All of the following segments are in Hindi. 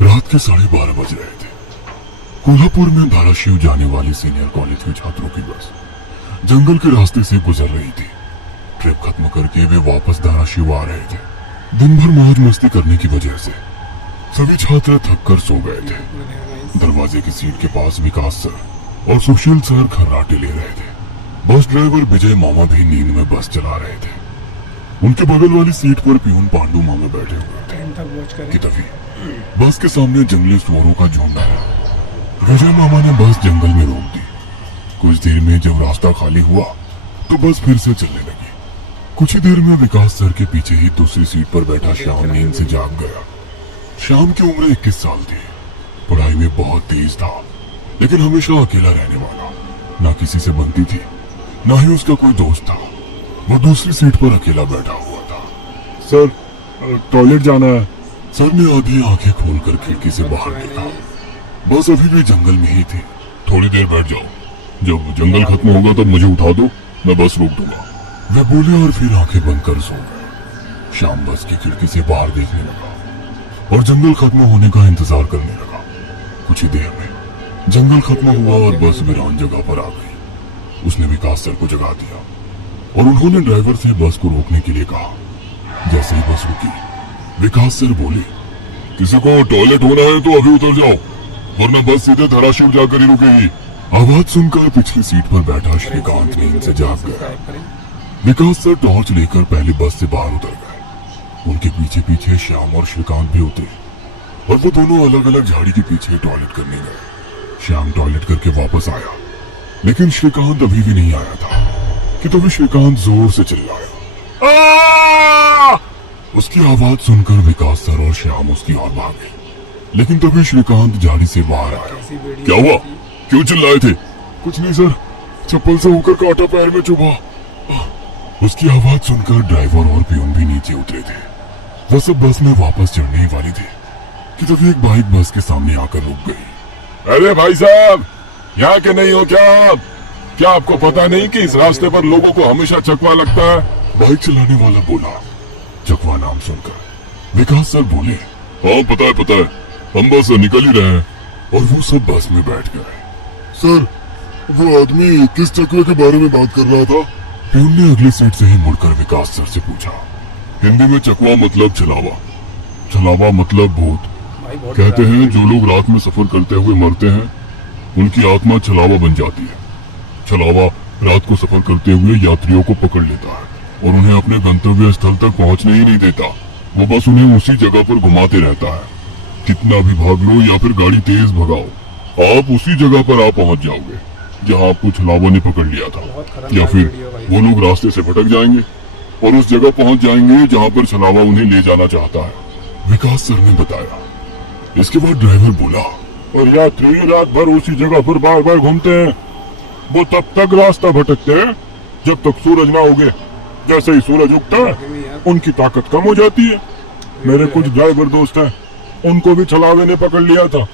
रात के 12:30 बज रहे थे। कोल्हापुर में धाराशिव जाने वाली सीनियर कॉलेज के छात्रों की बस जंगल के रास्ते से गुजर रही थी। ट्रिप खत्म करके वे वापस धाराशिव आ रहे थे। दिन भर मौज मस्ती करने की वजह से सभी छात्र थक कर सो गए थे। दरवाजे की सीट के पास विकास सर और सुशील सर खर्राटे ले रहे थे। बस ड्राइवर विजय मामा भी नींद में बस चला रहे थे। उनके बगल वाली सीट पर पियून पांडू मामा बैठे हुए थे कि तभी बस के सामने जंगली सुअरों का झुंड आया। विजय मामा ने बस जंगल में रोक दी। कुछ देर में जब रास्ता खाली हुआ तो बस फिर से चलने लगी। कुछ ही देर में विकास सर के पीछे ही दूसरी सीट पर बैठा श्याम नींद से जाग गया। श्याम की उम्र 21 साल थी। पढ़ाई में बहुत तेज था, लेकिन हमेशा अकेला रहने वाला। ना किसी से बनती थी, ना ही उसका कोई दोस्त था। वो दूसरी सीट पर अकेला बैठा हुआ था। सर, टॉयलेट जाना है। सर ने आधी आंखें खोलकर खिड़की से बाहर देखा। बस अभी भी जंगल में ही थी। थोड़ी देर बैठ जाओ, जब जंगल खत्म होगा तब मुझे उठा दो, मैं बस रोक दूंगा। वे बोले और फिर आंखें बंद कर सो गए। श्याम बस की खिड़की से बाहर देखने लगा और जंगल खत्म होने का इंतजार करने लगा। कुछ ही देर में जंगल खत्म हुआ और बस वीरान जगह पर आ गई। उसने विकास सर को जगा दिया और उन्होंने ड्राइवर से बस को रोकने के लिए कहा। जैसे ही बस रुकी, विकास सर बोले, किसी को टॉयलेट होना है तो अभी उतर जाओ, वरना बस सीधे धाराशिव जाकर ही रुकेगी। आवाज सुनकर पिछली सीट पर बैठा श्रीकांत नींद से जाग गया। विकास सर टॉर्च लेकर पहले बस से बाहर उतर गए। उनके पीछे पीछे श्याम और श्रीकांत भी उतरे और वो दोनों अलग अलग झाड़ी के पीछे टॉयलेट करने गए। श्याम टॉयलेट करके वापस आया, लेकिन श्रीकांत अभी भी नहीं आया था कि तभी श्रीकांत जोर से चिल्लाया। उसकी आवाज सुनकर विकास सर और श्याम उसकी ओर भागे, लेकिन तभी श्रीकांत झाड़ी से बाहर आया। क्या हुआ? क्यों चिल्लाए थे? कुछ नहीं सर, चप्पल से होकर कांटा पैर में चुभा। उसकी आवाज सुनकर ड्राइवर और पियून भी नीचे उतरे थे। वो सब बस में वापस चढ़ने ही वाले थे कि तभी एक बाइक बस के सामने आकर रुक गई। अरे भाई साहब, यहाँ के नहीं हो क्या आप? क्या आपको पता नहीं कि इस रास्ते पर लोगों को हमेशा चकवा लगता है? बाइक चलाने वाला बोला। चकवा नाम सुनकर विकास सर बोले, हाँ पता है, हम बस निकल ही रहे हैं। और वो सब बस में बैठ गए। सर, वो आदमी किस चकवे के बारे में बात कर रहा था? पियून ने अगली सीट से ही मुड़कर विकास सर से पूछा। हिंदी में चकवा मतलब छलावा, छलावा मतलब भूत। कहते हैं जो लोग रात में सफर करते हुए मरते हैं, उनकी आत्मा छलावा बन जाती है। छलावा रात को सफर करते हुए यात्रियों को पकड़ लेता है और उन्हें अपने गंतव्य स्थल तक पहुंचने ही नहीं देता। वो बस उन्हें उसी जगह पर घुमाते रहता है। कितना भी भाग लो या फिर गाड़ी तेज भगाओ, आप उसी जगह पर आप पहुंच जाओगे जहां आपको छलावा ने पकड़ लिया था। या फिर वो लोग रास्ते से भटक जाएंगे और उस जगह पहुंच जाएंगे जहां पर छलावा उन्हें ले जाना चाहता है, विकास सर ने बताया। इसके बाद ड्राइवर बोला, और यात्री रात भर उसी जगह पर बार बार घूमते हैं। वो तब तक रास्ता भटकते हैं जब तक सूरज ना उगे। जैसे ही सूरज उगता है उनकी ताकत कम हो जाती है। मेरे कुछ ड्राइवर दोस्त हैं, उनको भी छलावे ने पकड़ लिया था।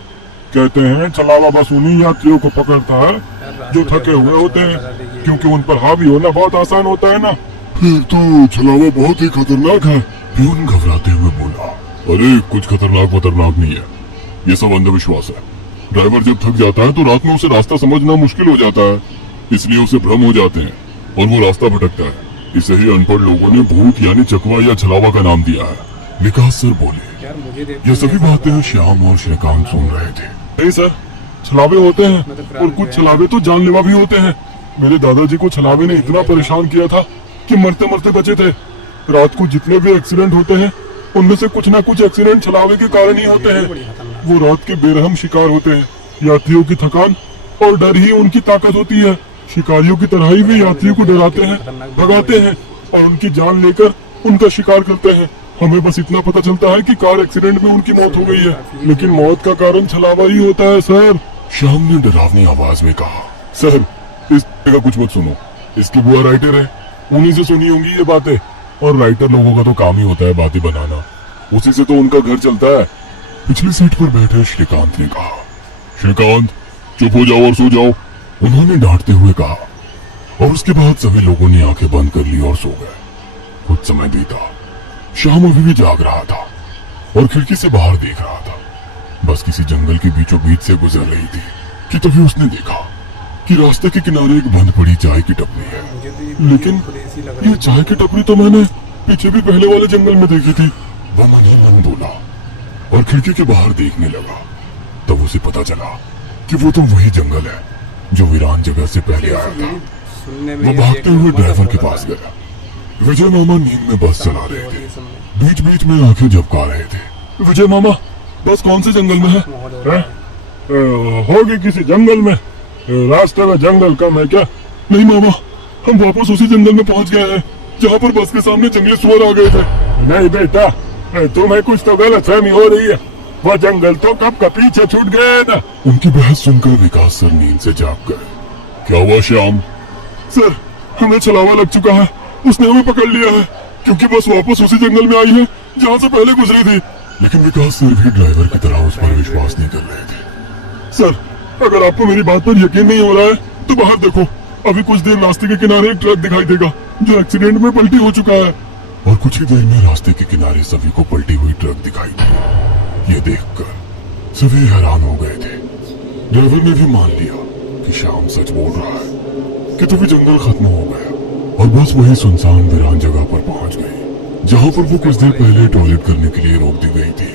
कहते हैं छलावा बस उन्हीं यात्रियों को पकड़ता है जो थके हुए होते हैं, क्योंकि उन पर हावी होना बहुत आसान होता है ना। फिर तो छलावा बहुत ही खतरनाक है, पियून घबराते हुए बोला। अरे कुछ खतरनाक नहीं है, ये सब अंधविश्वास है। ड्राइवर जब थक जाता है तो रात में उसे रास्ता समझना मुश्किल हो जाता है, इसलिए उसे भ्रम हो जाते हैं और वो रास्ता भटकता है। इसे ही अनपढ़ लोगों ने भूत यानी चकवा या छलावा का नाम दिया है, विकास सर बोले। ये सभी बातें श्याम और श्रीकांत सुन रहे थे। नहीं सर, छलावे होते हैं और कुछ छलावे तो जानलेवा भी होते हैं। मेरे दादाजी को छलावे ने इतना परेशान किया था कि मरते मरते बचे थे। रात को जितने भी एक्सीडेंट होते हैं उनमें से कुछ ना कुछ एक्सीडेंट छलावे के कारण ही होते हैं। वो रात के बेरहम शिकार होते हैं। यात्रियों की थकान और डर ही उनकी ताकत होती है। शिकारियों की तरह ही वे यात्रियों को डराते हैं, भगाते हैं और उनकी जान लेकर उनका शिकार करते हैं। हमें बस इतना पता चलता है कि कार एक्सीडेंट में उनकी मौत हो गई है, लेकिन मौत का कारण छलावा ही होता है सर, श्याम ने डरावनी आवाज में कहा। सर, इस का कुछ मत सुनो, इसकी बुआ राइटर है, उन्हीं से सुनी होंगी ये बातें। और राइटर लोगों का तो काम ही होता है बातें बनाना, उसी से तो उनका घर चलता है। पिछली सीट पर बैठे श्रीकांत ने कहा। श्रीकांत, चुप हो जाओ और सो जाओ, उन्होंने डांटते हुए कहा। और उसके बाद सभी लोगों ने आंखें बंद कर ली और सो गए। कुछ समय बीता। श्याम अभी भी जाग रहा था और खिड़की से बाहर देख रहा था। बस किसी जंगल के बीचों बीच से गुजर रही थी कि तभी उसने देखा कि रास्ते के किनारे एक बंद पड़ी चाय की टपरी है। मुझे तो ये लेकिन ऐसी लग ये रही चाय की टपरी तो मैंने पीछे भी पहले वाले जंगल में देखी थी। वह मन ही मन बोला और खिड़की के बाहर देखने लगा। तब उसे पता चला कि वो तो वही जंगल है जो वीरान जगह से पहले आया था। सुनने में वो ये भागते देखने हुए में मजा ड्राइवर के बहुत पास आ रहा गया। विजय मामा नींद में बस चला रहे है। थे। ये सुनने बीच बीच में आंखें झपका रहे थे। विजय मामा, बस कौन से जंगल में है? माहौल हो रहा है। होगी किसी जंगल में। रास्ते में जंगल कम है क्या? नहीं मामा, हम वापस उसी जंगल में पहुंच गए हैं जहाँ पर बस के सामने जंगली सुअर आ गए थे। नहीं बेटा, तुम्हें कुछ तो गलतफहमी हो रही है। वो जंगल तो कब का पीछे छूट गए ना। उनकी बहस सुनकर विकास सर नींद से जाग गए। क्या हुआ श्याम? सर, हमें छलावा लग चुका है। उसने हमें पकड़ लिया है क्योंकि बस वापस उसी जंगल में आई है जहाँ से पहले गुजरी थी। लेकिन विकास सर भी ड्राइवर की तरह उस पर विश्वास नहीं कर रहे थे। सर, अगर आपको मेरी बात पर यकीन नहीं हो रहा है तो बाहर देखो। अभी कुछ देर रास्ते के किनारे एक ट्रक दिखाई देगा जो एक्सीडेंट में पलटी हो चुका है। और कुछ ही देर में रास्ते के किनारे सभी को पलटी हुई ट्रक दिखाई दी। ये देखकर सभी हैरान हो गए थे। ड्राइवर ने भी मान लिया कि श्याम सच बोल रहा है कि तभी जंगल खत्म हो गया और बस वही सुनसान वीरान जगह पर पहुंच गई जहां पर वो कुछ देर पहले टॉयलेट करने के लिए रोक दी गई थी।